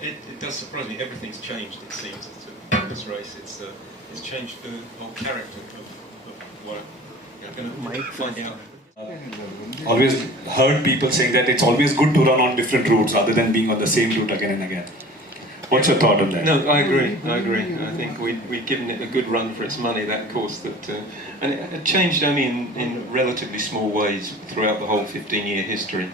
It does surprise me. Everything's changed, it seems, this race. It's changed the whole character of what I'm going to find out. Always heard people saying that it's always good to run on different routes rather than being on the same route again and again. What's your thought on that? No, I agree. I think we've given it a good run for its money, that course. And it changed only in relatively small ways throughout the whole 15-year history.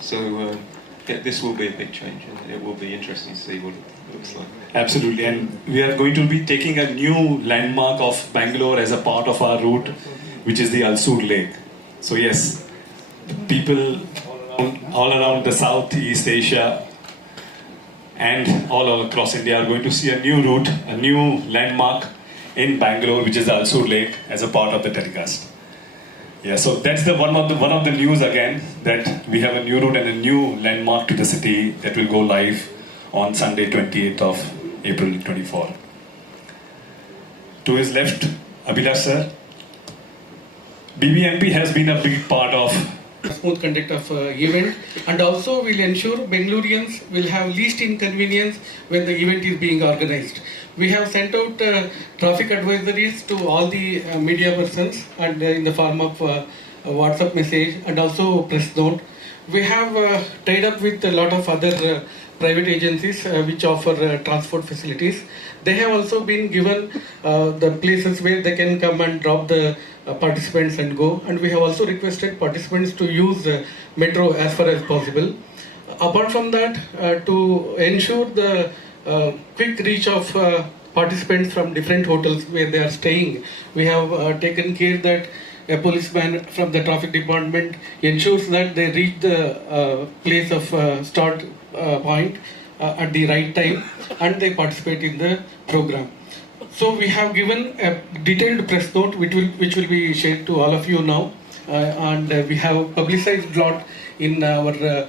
So this will be a big change, and it will be interesting to see what it looks like. Absolutely, and we are going to be taking a new landmark of Bangalore as a part of our route, which is the Alsur Lake. So yes, people all around the Southeast Asia and all across India are going to see a new route, a new landmark in Bangalore, which is the Alsur Lake, as a part of the telecast. Yeah, so that's the one of the news again, that we have a new route and a new landmark to the city that will go live on Sunday, 28th of April 24. To his left, Abhilash sir. BBMP has been a big part of smooth conduct of event, and also will ensure Bengalurians will have least inconvenience when the event is being organized. We have sent out traffic advisories to all the media persons, and in the form of a WhatsApp message and also press note. We have tied up with a lot of other private agencies which offer transport facilities. They have also been given the places where they can come and drop the participants and go, and we have also requested participants to use metro as far as possible. Apart from that, to ensure the quick reach of participants from different hotels where they are staying, we have taken care that a policeman from the traffic department ensures that they reach the place of start point at the right time, and they participate in the program. So we have given a detailed press note which will be shared to all of you now, and we have publicized a lot in our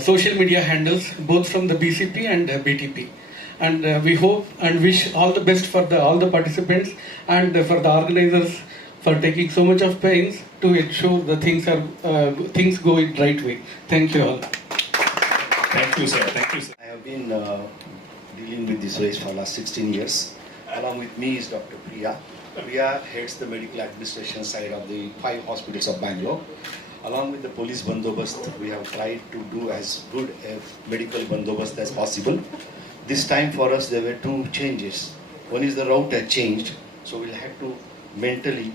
social media handles, both from the BCP and BTP. And we hope and wish all the best for all the participants and for the organizers for taking so much of pains to ensure the things go in right way. Thank you all. Thank you, sir. Thank you, sir. I have been dealing with this race for the last 16 years. Along with me is Dr. Priya. Priya heads the medical administration side of the 5 hospitals of Bangalore. Along with the police bandobast, we have tried to do as good a medical bandobast as possible. This time for us there were 2 changes. One is the route had changed, so we'll have to mentally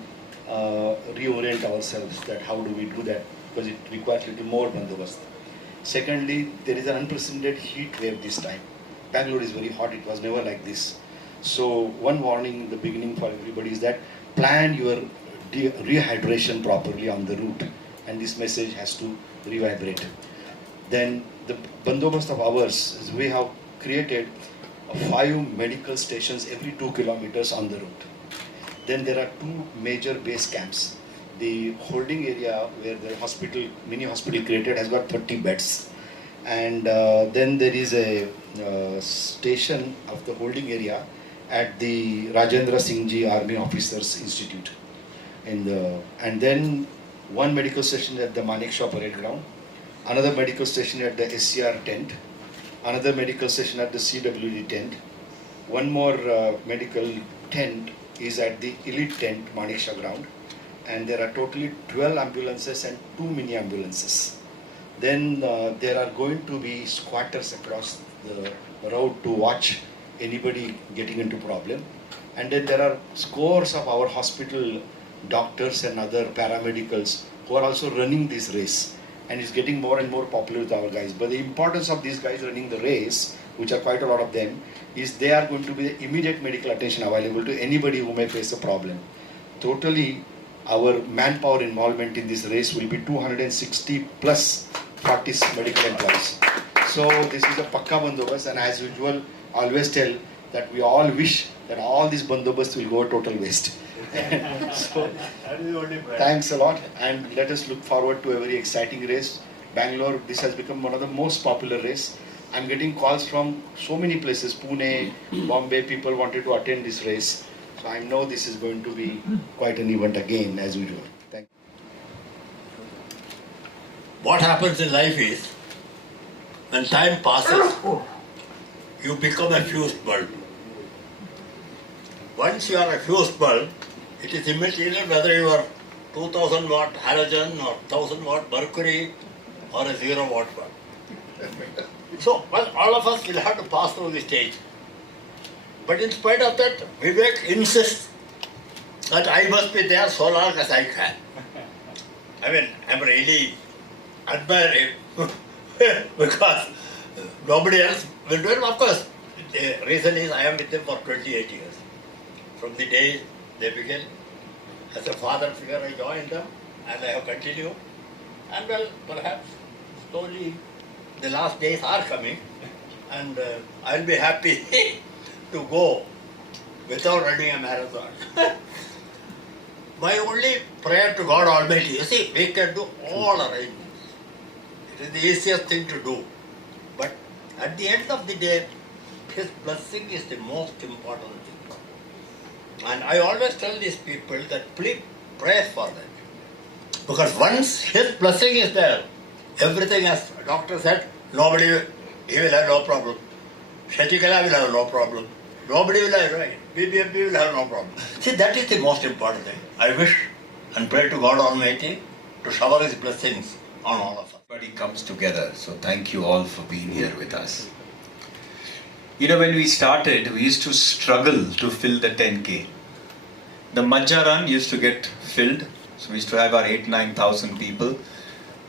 reorient ourselves that how do we do that, because it requires a little more bandobast. Secondly, there is an unprecedented heat wave this time. Bangalore is very hot, it was never like this. So one warning in the beginning for everybody is that plan your rehydration properly on the route, and this message has to revibrate. Then the bandobast of ours is we have created 5 medical stations every 2 kilometers on the route. Then there are 2 major base camps. The holding area where the mini hospital created has got 30 beds. And then there is a station of the holding area at the Rajendra Singh Ji Army Officers Institute. And then 1 medical station at the Manekshaw Parade Ground, another medical station at the SCR tent, another medical station at the CWD tent, 1 more medical tent is at the Elite tent, Manekshaw ground, and there are totally 12 ambulances and 2 mini ambulances. Then there are going to be squatters across the road to watch anybody getting into problem, And then there are scores of our hospital doctors and other paramedicals who are also running this race. And it's getting more and more popular with our guys. But the importance of these guys running the race, which are quite a lot of them, is they are going to be the immediate medical attention available to anybody who may face a problem. Totally, our manpower involvement in this race will be 260 plus 40 medical employees. So this is a pakka bandobast, and as usual, I always tell that we all wish that all these bandobast will go total waste. So, thanks a lot, and let us look forward to a very exciting race. Bangalore, this has become one of the most popular race. I'm getting calls from so many places, Pune, Bombay, people wanted to attend this race. So I know this is going to be quite an event again, as usual. Thank you. What happens in life is, when time passes, you become a fused bulb. Once you are a fused bulb, it is immaterial whether you are 2000 watt halogen or 1000 watt mercury or a 0 watt bulb. So, well, all of us will have to pass through this stage. But in spite of that, Vivek insists that I must be there so long as I can. I mean, I'm really admire him because nobody else will do it. Of course, the reason is I am with them for 28 years. From the day they began, as a father figure, I joined them and I have continued. And well, perhaps slowly the last days are coming, and I'll be happy to go without running a marathon. My only prayer to God Almighty, you see, we can do all arrangements. It is the easiest thing to do. But at the end of the day, His blessing is the most important thing. And I always tell these people that please pray for that. Because once His blessing is there, everything, as the doctor said, he will have no problem. Shachikala will have no problem. Nobody will have, right? BBMP will have no problem. See, that is the most important thing. I wish and pray to God Almighty to shower His blessings on all of us. Everybody comes together, so thank you all for being here with us. You know, when we started, we used to struggle to fill the 10K. The Majja run used to get filled, so we used to have our 8,000-9,000 people.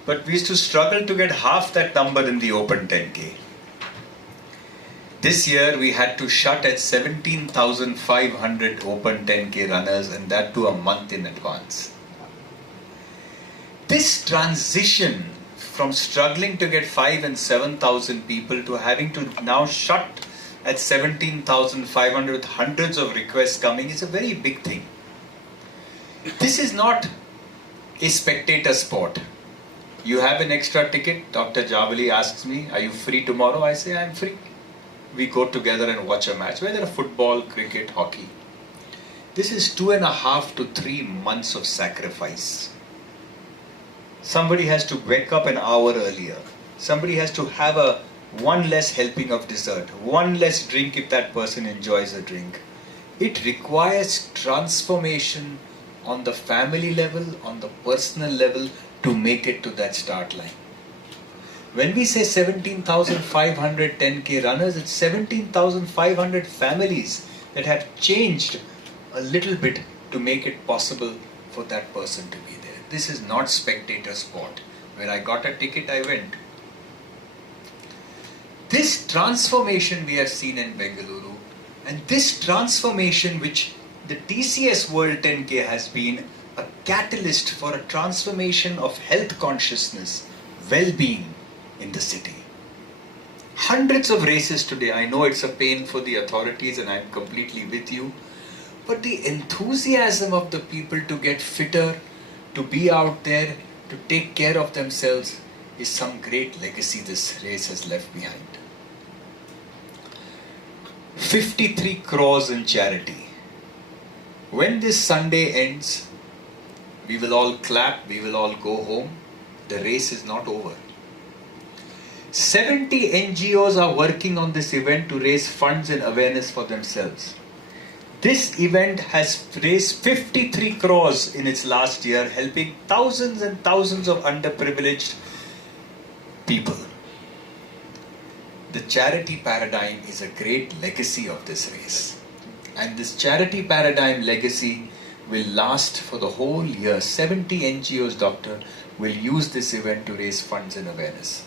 But we used to struggle to get half that number in the open 10K. This year we had to shut at 17,500 open 10K runners, and that too a month in advance. This transition from struggling to get 5,000 and 7,000 people to having to now shut at 17,500 with hundreds of requests coming is a very big thing. This is not a spectator sport. You have an extra ticket, Dr. Javali asks me, are you free tomorrow? I say, I'm free. We go together and watch a match, whether football, cricket, hockey. This is 2.5 to 3 months of sacrifice. Somebody has to wake up an hour earlier. Somebody has to have one less helping of dessert, one less drink if that person enjoys a drink. It requires transformation on the family level, on the personal level, to make it to that start line. When we say 17,500 10K runners, it's 17,500 families that have changed a little bit to make it possible for that person to be there. This is not spectator sport. When I got a ticket, I went. This transformation we have seen in Bengaluru, and this transformation which the TCS World 10K has been a catalyst for a transformation of health consciousness, well-being in the city. Hundreds of races today. I know it's a pain for the authorities and I'm completely with you. But the enthusiasm of the people to get fitter, to be out there, to take care of themselves is some great legacy this race has left behind. 53 crores in charity. When this Sunday ends, we will all clap, we will all go home. The race is not over. 70 NGOs are working on this event to raise funds and awareness for themselves. This event has raised 53 crores in its last year, helping thousands and thousands of underprivileged people. The charity paradigm is a great legacy of this race. And this charity paradigm legacy will last for the whole year. 70 NGOs, Doctor, will use this event to raise funds and awareness.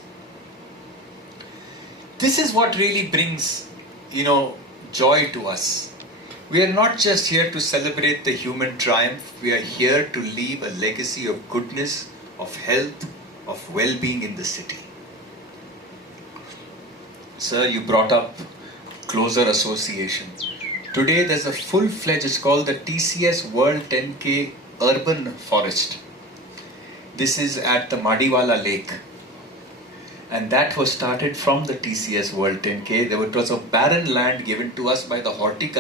This is what really brings, joy to us. We are not just here to celebrate the human triumph. We are here to leave a legacy of goodness, of health, of well-being in the city. Sir, you brought up closer association. Today there's a full-fledged, it's called the TCS World 10K Urban Forest. This is at the Madiwala Lake. And that was started from the TCS World 10K. It was a barren land given to us by the horticulture